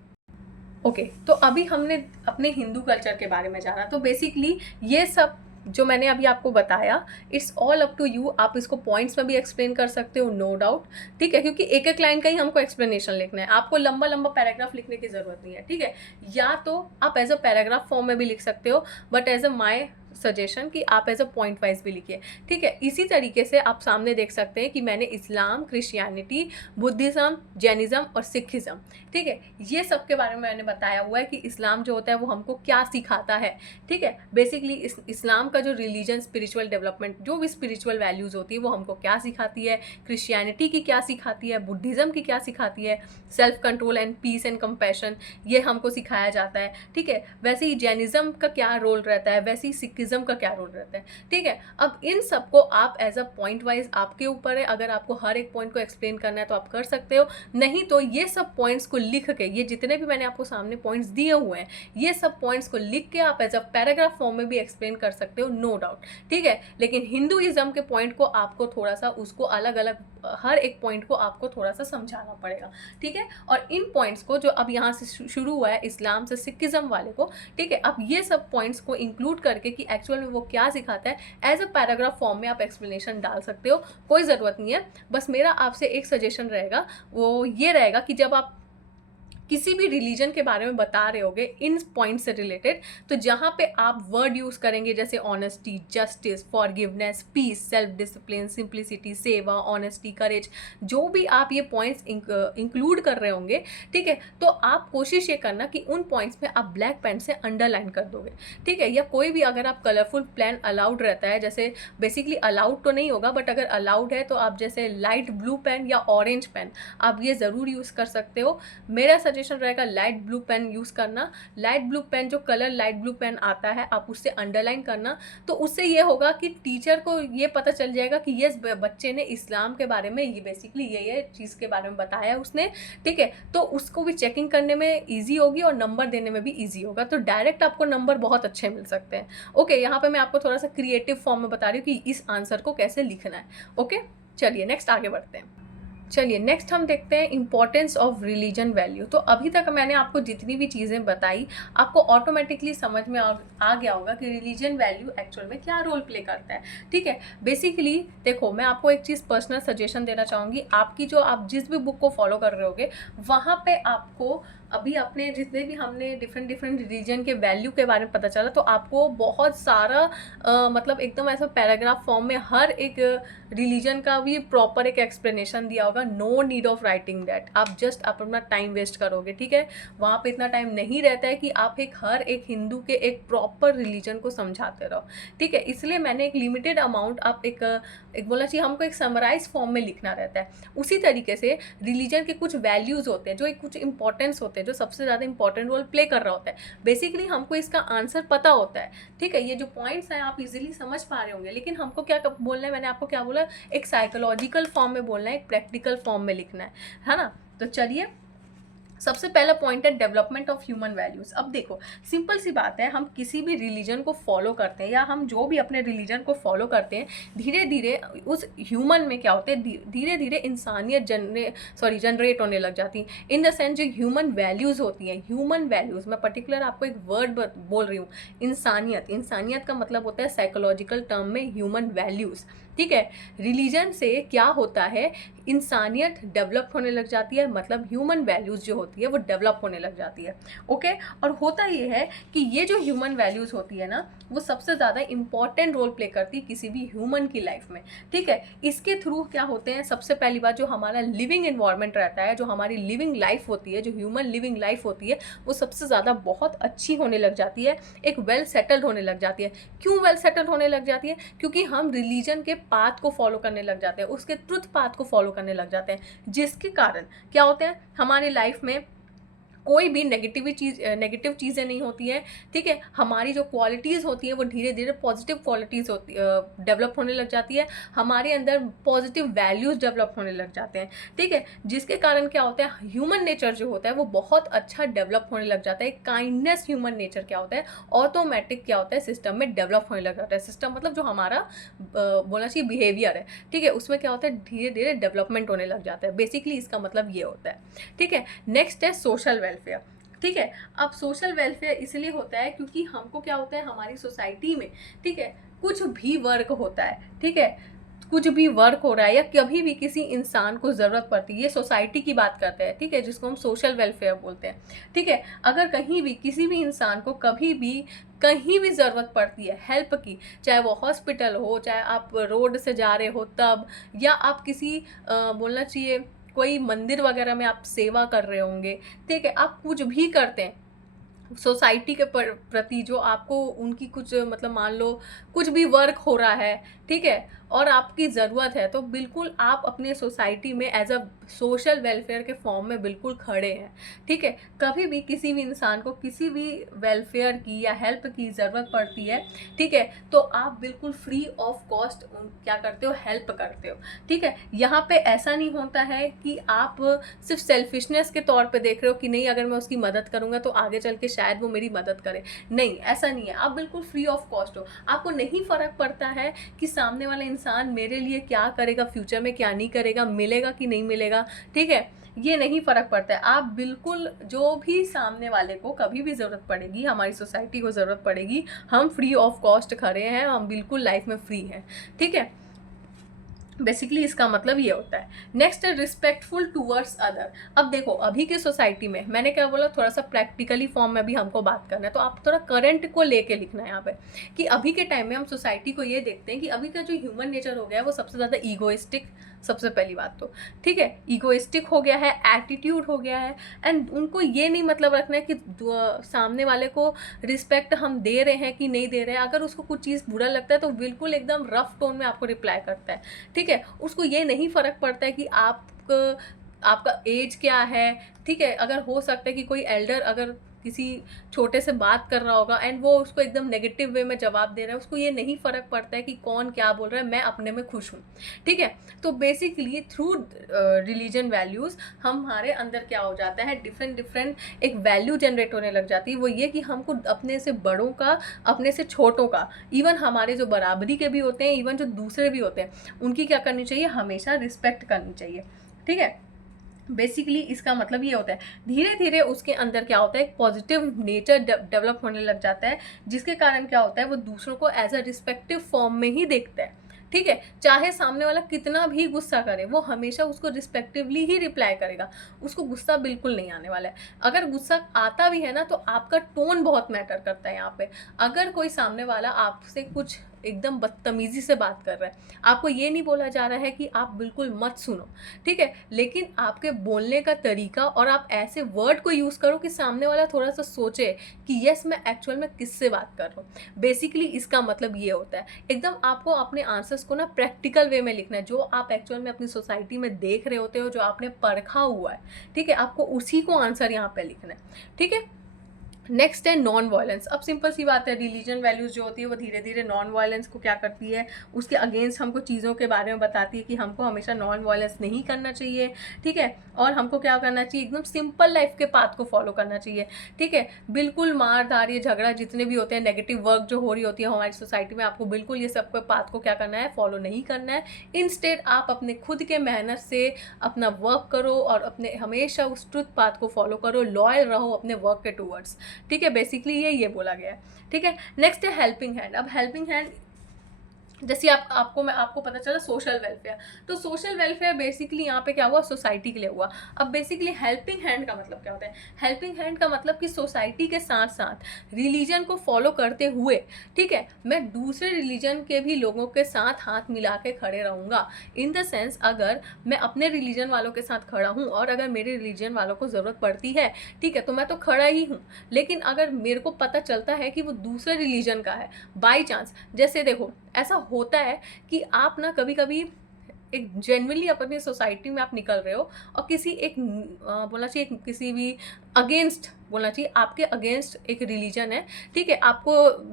ओके, तो अभी हमने अपने हिंदू कल्चर के बारे में जाना। तो बेसिकली ये सब जो मैंने अभी आपको बताया, it's all up to you. आप इसको पॉइंट्स में भी एक्सप्लेन कर सकते हो, नो डाउट। ठीक है, क्योंकि एक एक लाइन का ही हमको एक्सप्लेनेशन लिखना है, आपको लंबा लंबा पैराग्राफ लिखने की ज़रूरत नहीं है। ठीक है, या तो आप एज अ पैराग्राफ फॉर्म में भी लिख सकते हो, but as a my suggestion कि आप एज अ पॉइंट वाइज भी लिखिए। ठीक है, इसी तरीके से आप सामने देख सकते हैं कि मैंने इस्लाम, क्रिश्चियनिटी, बुद्धिज़्म, जैनिज़्म और सिखिज़्म, ठीक है, ये सब के बारे में मैंने बताया हुआ है कि इस्लाम जो होता है वो हमको क्या सिखाता है। ठीक है, बेसिकली इस्लाम का जो रिलीजन, स्पिरिचुअल डेवलपमेंट, जो भी स्पिरिचुअल वैल्यूज़ होती है वो हमको क्या सिखाती है, क्रिश्चियनिटी की क्या सिखाती है, बुद्धिज़्म की क्या सिखाती है, self control and peace and compassion, ये हमको सिखाया जाता है। ठीक है, वैसे ही जैनिज़्म का क्या रोल रहता है, वैसे ही सिखिज़्म का क्या रोल रहता है। ठीक है, अब इन सबको आप एज अ पॉइंट वाइज आपके ऊपर है, अगर आपको हर एक पॉइंट को एक्सप्लेन करना है तो आप कर सकते हो, नहीं तो ये सब पॉइंट्स को लिख के, ये जितने भी मैंने आपको सामने पॉइंट्स दिए हुए हैं, ये सब पॉइंट्स को लिख के आप एज अ पैराग्राफ फॉर्म में भी एक्सप्लेन कर सकते हो, नो डाउट। ठीक है, लेकिन हिंदुइज्म के पॉइंट को आपको थोड़ा सा उसको अलग अलग, हर एक पॉइंट को आपको थोड़ा सा समझाना पड़ेगा। ठीक है, और इन पॉइंट्स को जो अब यहाँ से शुरू हुआ है इस्लाम से सिखिज्म वाले को, ठीक है, अब ये सब पॉइंट्स को इंक्लूड करके कि एक्चुअल में वो क्या सिखाता है एज अ पैराग्राफ फॉर्म में आप एक्सप्लेनेशन डाल सकते हो, कोई ज़रूरत नहीं है। बस मेरा आपसे एक सजेशन रहेगा, वो ये रहेगा कि जब आप किसी भी रिलीजन के बारे में बता रहे होगे इन पॉइंट से रिलेटेड, तो जहाँ पे आप वर्ड यूज़ करेंगे जैसे honesty, justice, forgiveness, peace, self discipline, simplicity, seva, honesty, courage, जो भी आप ये पॉइंट्स इंक्लूड कर रहे होंगे, ठीक है, तो आप कोशिश ये करना कि उन पॉइंट्स में आप ब्लैक पेन से अंडरलाइन कर दोगे, ठीक है। या कोई भी अगर आप कलरफुल पेन अलाउड रहता है, जैसे बेसिकली अलाउड तो नहीं होगा बट अगर अलाउड है तो आप जैसे लाइट ब्लू पेन या ऑरेंज पेन आप ये ज़रूर यूज़ कर सकते हो। मेरा सजेशन रहेगा लाइट ब्लू पेन यूज़ करना। लाइट ब्लू पेन, जो कलर लाइट ब्लू पेन आता है, आप उससे अंडरलाइन करना, तो उससे ये होगा कि टीचर को ये पता चल जाएगा कि ये बच्चे ने इस्लाम के बारे में ये बेसिकली ये चीज़ के बारे में बताया उसने, ठीक है, तो उसको भी चेकिंग करने में ईजी होगी और नंबर देने में भी ईजी होगा, तो डायरेक्ट आपको नंबर बहुत अच्छे मिल सकते हैं। ओके, यहाँ पे मैं आपको थोड़ा सा क्रिएटिव फॉर्म में बता रही हूँ कि इस आंसर को कैसे लिखना है। ओके, चलिए नेक्स्ट आगे बढ़ते हैं। चलिए नेक्स्ट हम देखते हैं इंपॉर्टेंस ऑफ रिलीजन वैल्यू। तो अभी तक मैंने आपको जितनी भी चीज़ें बताई, आपको ऑटोमेटिकली समझ में आ गया होगा कि रिलीजन वैल्यू एक्चुअल में क्या रोल प्ले करता है, ठीक है। बेसिकली देखो, मैं आपको एक चीज़ पर्सनल सजेशन देना चाहूँगी। आपकी जो आप जिस भी बुक को फॉलो कर रहे होगे, वहाँ पे आपको अभी अपने जितने भी हमने डिफरेंट रिलीजन के वैल्यू के बारे में पता चला, तो आपको बहुत सारा मतलब एकदम ऐसा पैराग्राफ फॉर्म में हर एक रिलीजन का भी प्रॉपर एक एक्सप्लेनेशन दिया होगा। No need of writing that, आप जस्ट अपना टाइम वेस्ट करोगे, ठीक है। वहाँ पे इतना टाइम नहीं रहता है कि आप हर एक हिंदू के एक प्रॉपर रिलीजन को समझाते रहो, ठीक है। इसलिए मैंने एक लिमिटेड अमाउंट, आप एक बोलना चाहिए हमको एक समराइज फॉर्म में लिखना रहता है। उसी तरीके से रिलीजन के कुछ वैल्यूज़ होते हैं जो एक कुछ इंपॉर्टेंस होते हैं, जो सबसे ज़्यादा इंपॉर्टेंट रोल प्ले कर रहा होता है। बेसिकली हमको इसका आंसर पता होता है, ठीक है। ये जो पॉइंट्स हैं आप इजीली समझ पा रहे होंगे, लेकिन हमको क्या बोलना है, मैंने आपको क्या बोला, एक साइकोलॉजिकल फॉर्म में बोलना है, एक प्रैक्टिकल फॉर्म में लिखना है ना। तो चलिए, सबसे पहला पॉइंट है डेवलपमेंट ऑफ ह्यूमन वैल्यूज़। अब देखो, सिंपल सी बात है, हम किसी भी रिलीजन को फॉलो करते हैं या हम जो भी अपने रिलीजन को फॉलो करते हैं, धीरे धीरे उस ह्यूमन में क्या होते हैं, धीरे धीरे इंसानियत जनरेट होने लग जाती है। इन द सेंस जो ह्यूमन वैल्यूज़ होती हैं, ह्यूमन वैल्यूज़, मैं पर्टिकुलर आपको एक वर्ड बोल रही हूँ, इंसानियत। इंसानियत का मतलब होता है साइकोलॉजिकल टर्म में ह्यूमन वैल्यूज़, ठीक है। रिलीजन से क्या होता है, इंसानियत डेवलप होने लग जाती है, मतलब ह्यूमन वैल्यूज़ जो होती है वो डेवलप होने लग जाती है, ओके। और होता ये है कि ये जो ह्यूमन वैल्यूज़ होती है ना, वो सबसे ज़्यादा इंपॉर्टेंट रोल प्ले करती है किसी भी ह्यूमन की लाइफ में, ठीक है। इसके थ्रू क्या होते हैं, सबसे पहली बात, जो हमारा लिविंग इन्वायरमेंट रहता है, जो हमारी लिविंग लाइफ होती है, जो ह्यूमन लिविंग लाइफ होती है, वो सबसे ज़्यादा बहुत अच्छी होने लग जाती है, एक वेल सेटल्ड होने लग जाती है। क्यों वेल सेटल्ड होने लग जाती है? क्योंकि हम रिलीजन के पाथ को फॉलो करने लग जाते हैं, उसके ट्रुथ पाथ को फॉलो करने लग जाते हैं, जिसके कारण क्या होता है, हमारी लाइफ में कोई भी नेगेटिव चीज़ें नहीं होती हैं, ठीक है। हमारी जो क्वालिटीज़ होती हैं वो धीरे धीरे पॉजिटिव क्वालिटीज़ होती डेवलप होने लग जाती है, हमारे अंदर पॉजिटिव वैल्यूज़ डेवलप होने लग जाते हैं, ठीक है। जिसके कारण क्या होता है, ह्यूमन नेचर जो होता है वो बहुत अच्छा डेवलप होने लग जाता है। काइंडनेस ह्यूमन नेचर क्या होता है, ऑटोमेटिक क्या होता है, सिस्टम में डेवलप होने लग जाता है। सिस्टम मतलब जो हमारा बोलना चाहिए बिहेवियर है, ठीक है, उसमें क्या होता है, धीरे धीरे डेवलपमेंट होने लग जाता है। बेसिकली इसका मतलब ये होता है, ठीक है। नेक्स्ट है सोशल वेलफेयर, ठीक है। अब सोशल वेलफेयर इसलिए होता है क्योंकि हमको क्या होता है, हमारी सोसाइटी में, ठीक है, कुछ भी वर्क होता है, ठीक है, कुछ भी वर्क हो रहा है या कभी भी किसी इंसान को ज़रूरत पड़ती है, ये सोसाइटी की बात करते हैं, ठीक है, जिसको हम सोशल वेलफेयर बोलते हैं, ठीक है। अगर कहीं भी किसी भी इंसान को कभी भी कहीं भी ज़रूरत पड़ती है हेल्प की, चाहे वो हॉस्पिटल हो, चाहे आप रोड से जा रहे हो तब, या आप किसी बोलना चाहिए कोई मंदिर वगैरह में आप सेवा कर रहे होंगे, ठीक है, आप कुछ भी करते हैं सोसाइटी के प्रति, जो आपको उनकी कुछ मतलब मान लो कुछ भी वर्क हो रहा है, ठीक है, और आपकी ज़रूरत है, तो बिल्कुल आप अपने सोसाइटी में एज अ सोशल वेलफेयर के फॉर्म में बिल्कुल खड़े हैं, ठीक है। कभी भी किसी भी इंसान को किसी भी वेलफेयर की या हेल्प की ज़रूरत पड़ती है, ठीक है, तो आप बिल्कुल फ्री ऑफ कॉस्ट क्या करते हो, हेल्प करते हो, ठीक है। यहाँ पे ऐसा नहीं होता है कि आप सिर्फ सेल्फिशनेस के तौर पे देख रहे हो कि नहीं, अगर मैं उसकी मदद करूँगा तो आगे चल के शायद वो मेरी मदद करे, नहीं, ऐसा नहीं है। आप बिल्कुल फ्री ऑफ कॉस्ट हो, आपको नहीं फ़र्क पड़ता है कि सामने वाला इंसान मेरे लिए क्या करेगा, फ्यूचर में क्या नहीं करेगा, मिलेगा कि नहीं मिलेगा, ठीक है, ये नहीं फ़र्क पड़ता है। आप बिल्कुल जो भी सामने वाले को कभी भी ज़रूरत पड़ेगी, हमारी सोसाइटी को ज़रूरत पड़ेगी, हम फ्री ऑफ कॉस्ट खड़े हैं, हम बिल्कुल लाइफ में फ्री हैं, ठीक है। बेसिकली इसका मतलब ये होता है। नेक्स्ट है रिस्पेक्टफुल टूवर्ड्स अदर। अब देखो अभी के सोसाइटी में, मैंने क्या बोला, थोड़ा सा प्रैक्टिकली फॉर्म में भी हमको बात करना है, तो आप थोड़ा करंट को लेके लिखना है यहाँ पे कि अभी के टाइम में हम सोसाइटी को ये देखते हैं कि अभी का जो ह्यूमन नेचर हो गया है वो सबसे ज़्यादा ईगोइस्टिक, सबसे पहली बात तो ठीक है, ईगोइस्टिक हो गया है, एटीट्यूड हो गया है, एंड उनको ये नहीं मतलब रखना है कि सामने वाले को रिस्पेक्ट हम दे रहे हैं कि नहीं दे रहे हैं। अगर उसको कुछ चीज़ बुरा लगता है तो बिल्कुल एकदम रफ टोन में आपको रिप्लाई करता है, ठीक है। उसको ये नहीं फ़र्क पड़ता है कि आपका एज क्या है, ठीक है। अगर हो सकता है कि कोई एल्डर अगर किसी छोटे से बात कर रहा होगा एंड वो उसको एकदम नेगेटिव वे में जवाब दे रहा है, उसको ये नहीं फ़र्क पड़ता है कि कौन क्या बोल रहा है, मैं अपने में खुश हूँ, ठीक है। तो बेसिकली थ्रू रिलीजन वैल्यूज़ हमारे अंदर क्या हो जाता है, डिफरेंट डिफरेंट एक वैल्यू जनरेट होने लग जाती है। वो ये कि हमको अपने से बड़ों का, अपने से छोटों का, इवन हमारे जो बराबरी के भी होते हैं, इवन जो दूसरे भी होते हैं, उनकी क्या करनी चाहिए, हमेशा रिस्पेक्ट करनी चाहिए, ठीक है। बेसिकली इसका मतलब ये होता है धीरे धीरे उसके अंदर क्या होता है, एक पॉजिटिव नेचर डेवलप होने लग जाता है, जिसके कारण क्या होता है, वो दूसरों को एज अ रिस्पेक्टिव फॉर्म में ही देखता है, ठीक है। चाहे सामने वाला कितना भी गुस्सा करे, वो हमेशा उसको रिस्पेक्टिवली ही रिप्लाई करेगा, उसको गुस्सा बिल्कुल नहीं आने वाला है। अगर गुस्सा आता भी है ना, तो आपका टोन बहुत मैटर करता है यहाँ पे। अगर कोई सामने वाला आपसे कुछ एकदम बदतमीजी से बात कर रहा है, आपको ये नहीं बोला जा रहा है कि आप बिल्कुल मत सुनो, ठीक है, लेकिन आपके बोलने का तरीका और आप ऐसे वर्ड को यूज़ करो कि सामने वाला थोड़ा सा सोचे कि यस मैं एक्चुअल में किससे बात कर रहा हूँ। बेसिकली इसका मतलब ये होता है। एकदम आपको अपने आंसर्स को ना प्रैक्टिकल वे में लिखना है, जो आप एक्चुअल में अपनी सोसाइटी में देख रहे होते हो, जो आपने परखा हुआ है, ठीक है, आपको उसी को आंसर यहाँ पे लिखना है, ठीक है। नेक्स्ट है नॉन वायलेंस। अब सिंपल सी बात है, रिलीजन वैल्यूज़ जो होती है वो धीरे धीरे नॉन वायलेंस को क्या करती है, उसके अगेंस्ट हमको चीज़ों के बारे में बताती है कि हमको हमेशा नॉन वायलेंस नहीं करना चाहिए, ठीक है। और हमको क्या करना चाहिए, एकदम सिंपल लाइफ के पाथ को फॉलो करना चाहिए, ठीक है। बिल्कुल मार धार, ये झगड़ा जितने भी होते हैं, नेगेटिव वर्क जो हो रही होती है हमारी सोसाइटी में, आपको बिल्कुल ये सब पाथ को क्या करना है, फॉलो नहीं करना है। इंस्टेड आप अपने खुद के मेहनत से अपना वर्क करो और अपने हमेशा उस ट्रुथ पाथ को फॉलो करो, लॉयल रहो अपने वर्क के टूवर्ड्स, ठीक है। बेसिकली ये बोला गया है, ठीक है। नेक्स्ट है हेल्पिंग हैंड। अब हेल्पिंग हैंड जैसे आपको पता चला सोशल वेलफेयर, तो सोशल वेलफेयर बेसिकली यहाँ पे क्या हुआ, सोसाइटी के लिए हुआ। अब बेसिकली हेल्पिंग हैंड का मतलब क्या होता है, हेल्पिंग हैंड का मतलब कि सोसाइटी के साथ साथ रिलीजन को फॉलो करते हुए, ठीक है, मैं दूसरे रिलीजन के भी लोगों के साथ हाथ मिला के खड़े रहूँगा। इन द सेंस अगर मैं अपने रिलीजन वालों के साथ खड़ा हूँ और अगर मेरे रिलीजन वालों को ज़रूरत पड़ती है, ठीक है, तो मैं तो खड़ा ही हूँ। लेकिन अगर मेरे को पता चलता है कि वो दूसरे रिलीजन का है, बाई चांस, जैसे देखो ऐसा होता है कि आप ना कभी कभी एक जेन्युइनली अपनी सोसाइटी में आप निकल रहे हो और किसी एक बोलना चाहिए किसी भी अगेंस्ट, बोलना चाहिए आपके अगेंस्ट एक रिलीजन है, ठीक है, आपको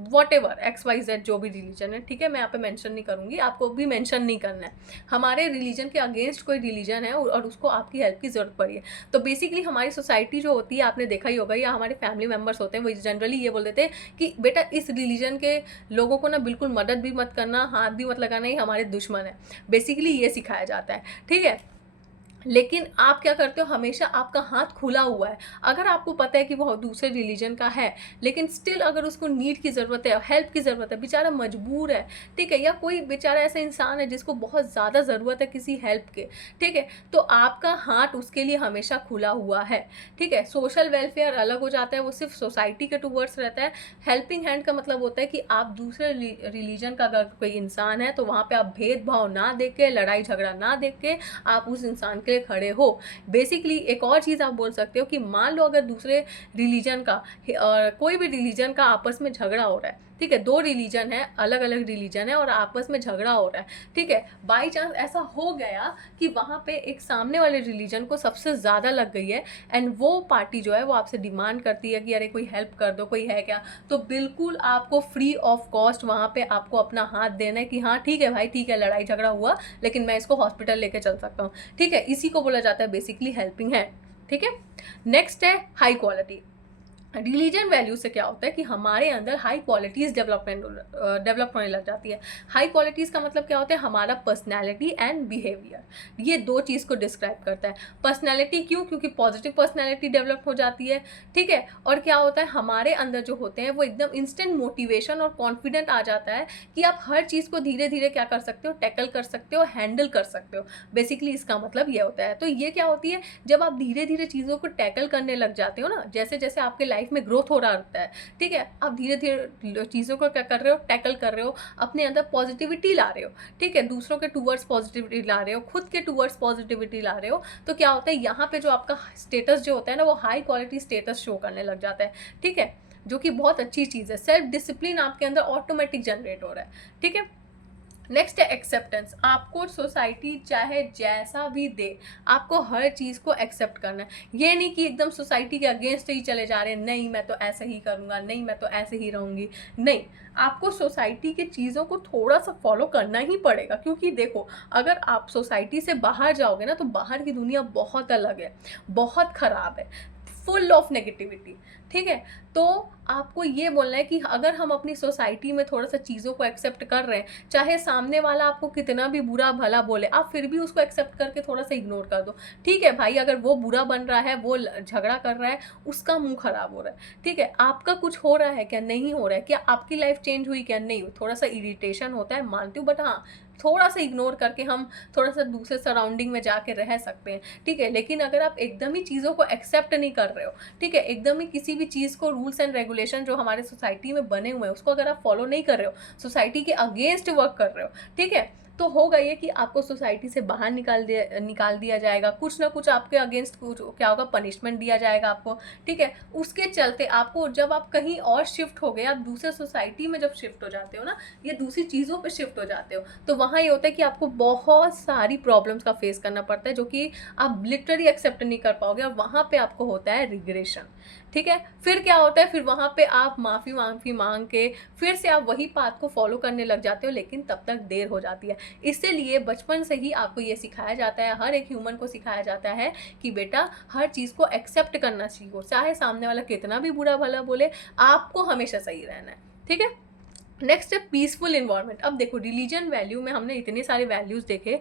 वॉट एवर XYZ जो भी रिलीजन है, ठीक है, मैं यहाँ पे मेंशन नहीं करूँगी, आपको भी मेंशन नहीं करना है। हमारे रिलीजन के अगेंस्ट कोई रिलीजन है और उसको आपकी हेल्प की ज़रूरत पड़ी है, तो बेसिकली हमारी सोसाइटी जो होती है, आपने देखा ही होगा, या हमारे फैमिली मेम्बर्स होते हैं, वो जनरली ये बोल देते हैं कि बेटा इस रिलीजन के लोगों को ना बिल्कुल मदद भी मत करना, हाथ भी मत लगाना, ही हमारे दुश्मन है। बेसिकली ये सिखाया जाता है, ठीक है। लेकिन आप क्या करते हो, हमेशा आपका हाथ खुला हुआ है। अगर आपको पता है कि वो दूसरे रिलीजन का है, लेकिन स्टिल अगर उसको नीड की ज़रूरत है, हेल्प की ज़रूरत है, बेचारा मजबूर है, ठीक है, या कोई बेचारा ऐसा इंसान है जिसको बहुत ज़्यादा ज़रूरत है किसी हेल्प के, ठीक है, तो आपका हाथ उसके लिए हमेशा खुला हुआ है, ठीक है। सोशल वेलफेयर अलग हो जाता है, वो सिर्फ सोसाइटी के टूवर्ड्स रहता है। हेल्पिंग हैंड का मतलब होता है कि आप दूसरे रिलीजन का अगर कोई इंसान है तो वहाँ पर आप भेदभाव ना देख के, लड़ाई झगड़ा ना देख के आप उस इंसान के खड़े हो। बेसिकली एक और चीज़ आप बोल सकते हो कि मान लो अगर दूसरे रिलीजन का कोई भी रिलीजन का आपस में झगड़ा हो रहा है, ठीक है, दो रिलीजन है, अलग अलग रिलीजन है और आपस में झगड़ा हो रहा है, ठीक है, बाई चांस ऐसा हो गया कि वहाँ पे एक सामने वाले रिलीजन को सबसे ज़्यादा लग गई है एंड वो पार्टी जो है वो आपसे डिमांड करती है कि अरे कोई हेल्प कर दो, कोई है क्या, तो बिल्कुल आपको फ्री ऑफ कॉस्ट वहाँ पे आपको अपना हाथ देना है कि हाँ ठीक है भाई, ठीक है, लड़ाई झगड़ा हुआ लेकिन मैं इसको हॉस्पिटल लेके चल सकता हूँ, ठीक है। इसी को बोला जाता है बेसिकली हेल्पिंग हैंड, ठीक है। नेक्स्ट है हाई क्वालिटी। रिलीजन वैल्यू से क्या होता है कि हमारे अंदर हाई क्वालिटीज़ डेवलप होने लग जाती है। हाई क्वालिटीज़ का मतलब क्या होता है? हमारा पर्सनैलिटी एंड बिहेवियर, ये दो चीज़ को डिस्क्राइब करता है। पर्सनैलिटी क्यों? क्योंकि पॉजिटिव पर्सनैलिटी डेवलप हो जाती है, ठीक है। और क्या होता है, हमारे अंदर जो होते हैं वो एकदम इंस्टेंट मोटिवेशन और कॉन्फिडेंट आ जाता है कि आप हर चीज़ को धीरे धीरे क्या कर सकते हो, टैकल कर सकते हो, हैंडल कर सकते हो। बेसिकली इसका मतलब ये होता है। तो ये क्या होती है, जब आप धीरे धीरे चीज़ों को टैकल करने लग जाते हो ना, जैसे जैसे आपके लाइफ में ग्रोथ हो रहा होता है, ठीक है, आप धीरे धीरे चीज़ों को क्या कर रहे हो, टैकल कर रहे हो, अपने अंदर पॉजिटिविटी ला रहे हो, ठीक है, दूसरों के टूवर्ड्स पॉजिटिविटी ला रहे हो, खुद के टूवर्ड्स पॉजिटिविटी ला रहे हो। तो क्या होता है, यहाँ पे जो आपका स्टेटस जो होता है ना, वो हाई क्वालिटी स्टेटस शो करने लग जाता है, ठीक है, जो कि बहुत अच्छी चीज़ है। सेल्फ डिसिप्लिन आपके अंदर ऑटोमेटिक जनरेट हो रहा है, ठीक है। नेक्स्ट है एक्सेप्टेंस। आपको सोसाइटी चाहे जैसा भी दे, आपको हर चीज़ को एक्सेप्ट करना है। ये नहीं कि एकदम सोसाइटी के अगेंस्ट ही चले जा रहे हैं, नहीं मैं तो ऐसे ही करूँगा, नहीं मैं तो ऐसे ही रहूँगी। नहीं, आपको सोसाइटी के चीज़ों को थोड़ा सा फॉलो करना ही पड़ेगा, क्योंकि देखो, अगर आप सोसाइटी से बाहर जाओगे ना, तो बाहर की दुनिया बहुत अलग है, बहुत ख़राब है, फुल ऑफ नेगेटिविटी, ठीक है। तो आपको ये बोलना है कि अगर हम अपनी सोसाइटी में थोड़ा सा चीज़ों को एक्सेप्ट कर रहे हैं, चाहे सामने वाला आपको कितना भी बुरा भला बोले, आप फिर भी उसको एक्सेप्ट करके थोड़ा सा इग्नोर कर दो। ठीक है भाई, अगर वो बुरा बन रहा है, वो झगड़ा कर रहा है, उसका मुंह खराब हो रहा है, ठीक है, आपका कुछ हो रहा है क्या, नहीं हो रहा है क्या, आपकी लाइफ चेंज हुई क्या, नहीं, थोड़ा सा इरिटेशन होता है, मानती हूँ, बट हाँ, थोड़ा सा इग्नोर करके हम थोड़ा सा दूसरे सराउंडिंग में जाके रह सकते हैं, ठीक है। लेकिन अगर आप एकदम ही चीज़ों को एक्सेप्ट नहीं कर रहे हो, ठीक है, एकदम ही किसी भी चीज़ को, रूल्स एंड रेगुलेशन जो हमारे सोसाइटी में बने हुए हैं, उसको अगर आप फॉलो नहीं कर रहे हो, सोसाइटी के अगेंस्ट वर्क कर रहे हो, ठीक है, तो होगा ये कि आपको सोसाइटी से बाहर निकाल दिया जाएगा, कुछ ना कुछ आपके अगेंस्ट कुछ क्या होगा, पनिशमेंट दिया जाएगा आपको, ठीक है। उसके चलते आपको, जब आप कहीं और शिफ्ट हो गए, आप दूसरे सोसाइटी में जब शिफ्ट हो जाते हो ना, या दूसरी चीज़ों पे शिफ्ट हो जाते हो, तो वहाँ ये होता है कि आपको बहुत सारी प्रॉब्लम्स का फेस करना पड़ता है, जो कि आप लिटरली एक्सेप्ट नहीं कर पाओगे, और वहाँ पे आपको होता है रिग्रेशन, ठीक है। फिर क्या होता है, फिर वहाँ पे आप माफ़ी मांग के फिर से आप वही पाथ को फॉलो करने लग जाते हो, लेकिन तब तक देर हो जाती है। इसलिए बचपन से ही आपको ये सिखाया जाता है, हर एक ह्यूमन को सिखाया जाता है कि बेटा हर चीज़ को एक्सेप्ट करना सीखो, चाहे सामने वाला कितना भी बुरा भला बोले, आपको हमेशा सही रहना है, ठीक है। नेक्स्ट है पीसफुल इन्वायरमेंट। अब देखो, रिलीजन वैल्यू में हमने इतने सारे वैल्यूज़ देखे,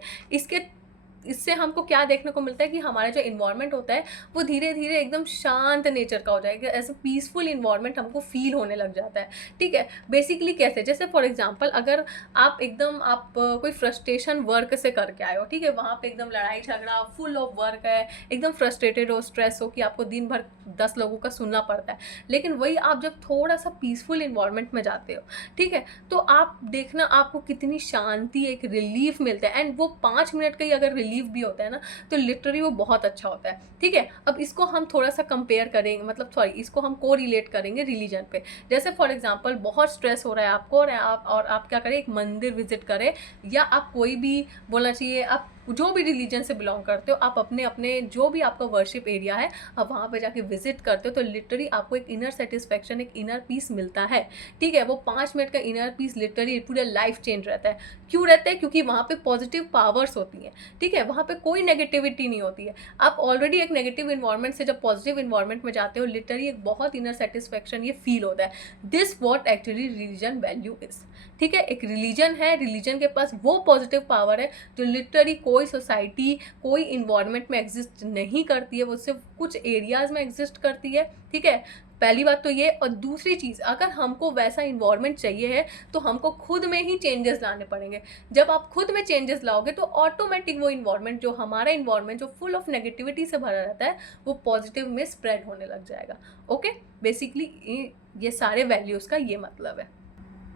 इससे हमको क्या देखने को मिलता है कि हमारा जो इन्वायरमेंट होता है, वो धीरे धीरे एकदम शांत नेचर का हो जाएगा, ऐसे पीसफुल इन्वायरमेंट हमको फील होने लग जाता है, ठीक है। बेसिकली कैसे, जैसे फॉर एग्जांपल, अगर आप कोई फ्रस्ट्रेशन वर्क से करके आए हो, ठीक है, वहाँ पे एकदम लड़ाई झगड़ा, फुल ऑफ वर्क है, एकदम फ्रस्ट्रेटेड हो, स्ट्रेस हो कि आपको दिन भर 10 लोगों का सुनना पड़ता है, लेकिन वही आप जब थोड़ा सा पीसफुल इन्वायरमेंट में जाते हो, ठीक है, तो आप देखना आपको कितनी शांति, एक रिलीफ मिलता है, एंड वो 5 मिनट का ही अगर रिलीफ भी होता है ना, तो लिटरली वो बहुत अच्छा होता है, ठीक है। अब इसको हम थोड़ा सा कंपेयर करेंगे, मतलब सॉरी, इसको हम को रिलेट करेंगे रिलीजन पे। जैसे फॉर एग्जांपल, बहुत स्ट्रेस हो रहा है आपको, और आप क्या करें, एक मंदिर विजिट करें, या आप कोई भी बोलना चाहिए, आप जो भी रिलीजन से बिलोंग करते हो, आप अपने अपने जो भी आपका वर्शिप एरिया है, आप वहाँ पे जाके विजिट करते हो, तो लिटरली आपको एक इनर सेटिस्फेक्शन, एक इनर पीस मिलता है, ठीक है। वो 5 मिनट का इनर पीस लिटरली पूरा लाइफ चेंज रहता है। क्यों रहता है? क्योंकि वहाँ पे पॉजिटिव पावर्स होती हैं, ठीक है, वहाँ पे कोई नेगेटिविटी नहीं होती है। आप ऑलरेडी एक नेगेटिव इन्वायरमेंट से जब पॉजिटिव इन्वायरमेंट में जाते हो, लिटरली एक बहुत इनर सेटिस्फेक्शन ये फील होता है। This what actually religion value is, ठीक है। एक रिलीजन है, रिलीजन के पास वो पॉजिटिव पावर है जो लिटरली कोई सोसाइटी, कोई इन्वायरमेंट में एग्जिस्ट नहीं करती है, वो सिर्फ कुछ एरियाज में एग्जिस्ट करती है, ठीक है। पहली बात तो ये, और दूसरी चीज़, अगर हमको वैसा इन्वायरमेंट चाहिए है, तो हमको खुद में ही चेंजेस लाने पड़ेंगे। जब आप खुद में चेंजेस लाओगे, तो ऑटोमेटिक वो इन्वायरमेंट, जो हमारा इन्वायरमेंट जो फुल ऑफ नेगेटिविटी से भरा रहता है, वो पॉजिटिव में स्प्रेड होने लग जाएगा। ओके, बेसिकली ये सारे वैल्यूज़ का ये मतलब है।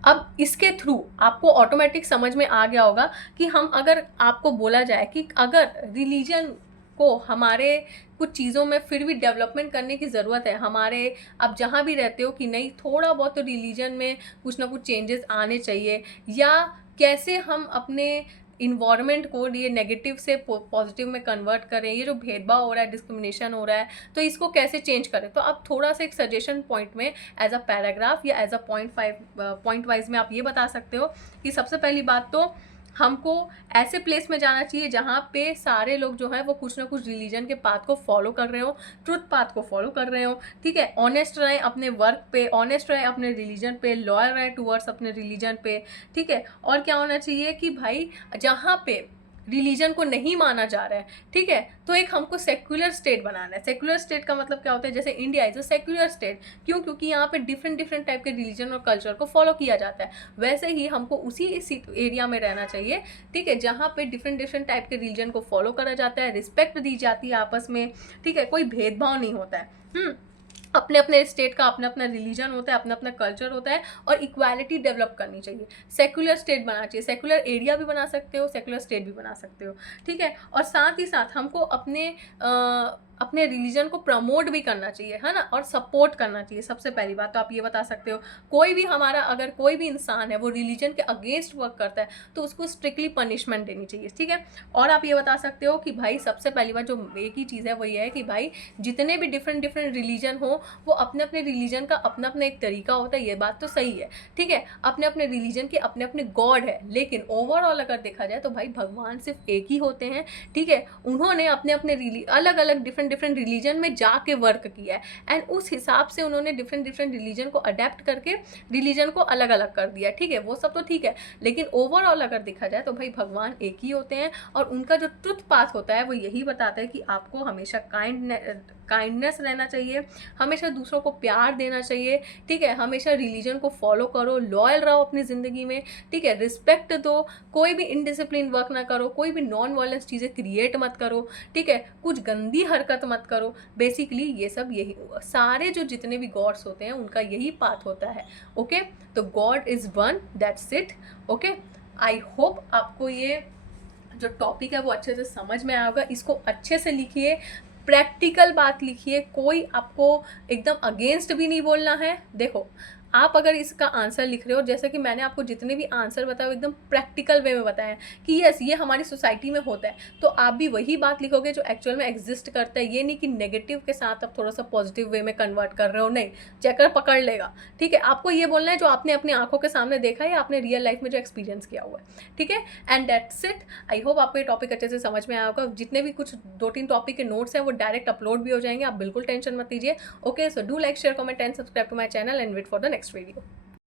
अब इसके थ्रू आपको ऑटोमेटिक समझ में आ गया होगा कि हम, अगर आपको बोला जाए कि अगर रिलीजन को हमारे कुछ चीज़ों में फिर भी डेवलपमेंट करने की ज़रूरत है, हमारे, आप जहाँ भी रहते हो, कि नहीं थोड़ा बहुत तो रिलीजन में कुछ ना कुछ चेंजेस आने चाहिए, या कैसे हम अपने इन्वायरमेंट को ये नेगेटिव से पॉजिटिव में कन्वर्ट करें, ये जो भेदभाव हो रहा है, डिस्क्रिमिनेशन हो रहा है, तो इसको कैसे चेंज करें। तो आप थोड़ा सा एक सजेशन पॉइंट में एज अ पैराग्राफ या एज अ पॉइंट वाइज में आप ये बता सकते हो कि सबसे पहली बात तो हमको ऐसे प्लेस में जाना चाहिए जहाँ पे सारे लोग जो है वो कुछ ना कुछ रिलीजन के पाथ को फॉलो कर रहे हो, ट्रुथ पाथ को फॉलो कर रहे हो, ठीक है। ऑनेस्ट रहें अपने वर्क पे, ऑनेस्ट रहें अपने रिलीजन पे, लॉयल रहें टूवर्ड्स अपने रिलीजन पे, ठीक है। और क्या होना चाहिए कि भाई जहाँ पे रिलीजन को नहीं माना जा रहा है, ठीक है, तो एक हमको सेक्युलर स्टेट बनाना है। सेक्युलर स्टेट का मतलब क्या होता है, जैसे India is a secular state, क्यों? क्योंकि यहाँ पे डिफरेंट डिफरेंट टाइप के रिलीजन और कल्चर को फॉलो किया जाता है। वैसे ही हमको उसी एरिया में रहना चाहिए, ठीक है, जहाँ पे डिफरेंट डिफरेंट टाइप के रिलीजन को फॉलो करा जाता है, रिस्पेक्ट दी जाती है आपस में, ठीक है, कोई भेदभाव नहीं होता है। अपने अपने स्टेट का अपना अपना रिलीजन होता है, अपना अपना कल्चर होता है, और इक्वालिटी डेवलप करनी चाहिए। सेक्युलर स्टेट बनाना चाहिए, सेक्युलर एरिया भी बना सकते हो, सेक्युलर स्टेट भी बना सकते हो, ठीक है। और साथ ही साथ हमको अपने रिलीजन को प्रमोट भी करना चाहिए, है ना, और सपोर्ट करना चाहिए। सबसे पहली बात तो आप ये बता सकते हो, कोई भी हमारा अगर कोई भी इंसान है वो रिलीजन के अगेंस्ट वर्क करता है तो उसको स्ट्रिक्टली पनिशमेंट देनी चाहिए, ठीक है। और आप ये बता सकते हो कि भाई सबसे पहली बात जो एक ही चीज़ है वो ये है कि भाई जितने भी डिफरेंट डिफरेंट रिलीजन हो वो अपने अपने रिलीजन का अपना अपना एक तरीका होता है, ये बात तो सही है, ठीक है। अपने अपने रिलीजन के अपने अपने गॉड है, लेकिन ओवरऑल अगर देखा जाए तो भाई भगवान सिर्फ एक ही होते हैं, ठीक है। उन्होंने अपने अपने अलग अलग डिफरेंट डिफरेंट रिलीजन में जाके वर्क किया है, एंड उस हिसाब से उन्होंने डिफरेंट डिफरेंट रिलीजन को अडेप्ट करके रिलीजन को अलग अलग कर दिया, ठीक है। वो सब तो ठीक है, लेकिन ओवरऑल अगर देखा जाए तो भाई भगवान एक ही होते हैं, और उनका जो ट्रुथ पाथ होता है वो यही बताता है कि आपको हमेशा काइंडनेस रहना चाहिए, हमेशा दूसरों को प्यार देना चाहिए, ठीक है। हमेशा रिलीजन को फॉलो करो, लॉयल रहो अपनी ज़िंदगी में, ठीक है। रिस्पेक्ट दो, कोई भी इनडिसिप्लिन वर्क ना करो, कोई भी नॉन वायलेंस चीज़ें क्रिएट मत करो, ठीक है। कुछ गंदी हरकत मत करो। बेसिकली ये सब यही सारे जो जितने भी गॉड्स होते हैं उनका यही पाथ होता है, ओके। तो God is one, that's it, okay. I hope आपको ये जो टॉपिक है वो अच्छे से समझ में आया होगा। इसको अच्छे से लिखिए, प्रैक्टिकल बात लिखिए, कोई आपको एकदम अगेंस्ट भी नहीं बोलना है। देखो आप अगर इसका आंसर लिख रहे हो, जैसे कि मैंने आपको जितने भी आंसर बताए एकदम प्रैक्टिकल वे में बताया कि यस ये हमारी सोसाइटी में होता है, तो आप भी वही बात लिखोगे जो एक्चुअल में एग्जिस्ट करता है। ये नहीं कि नेगेटिव के साथ आप थोड़ा सा पॉजिटिव वे में कन्वर्ट कर रहे हो, नहीं, चेकर पकड़ लेगा, ठीक है। आपको ये बोलना है जो आपने अपनी आंखों के सामने देखा है या आपने रियल लाइफ में जो एक्सपीरियंस किया हुआ है, ठीक है। And that's it. I hope आपको ये टॉपिक अच्छे से समझ में आया होगा। जितने भी कुछ 2-3 टॉपिक के नोट्स हैं वो डायरेक्ट अपलोड भी हो जाएंगे, आप बिल्कुल टेंशन मत लीजिए, okay. So do like, share, comment and subscribe to my channel and wait for the next video.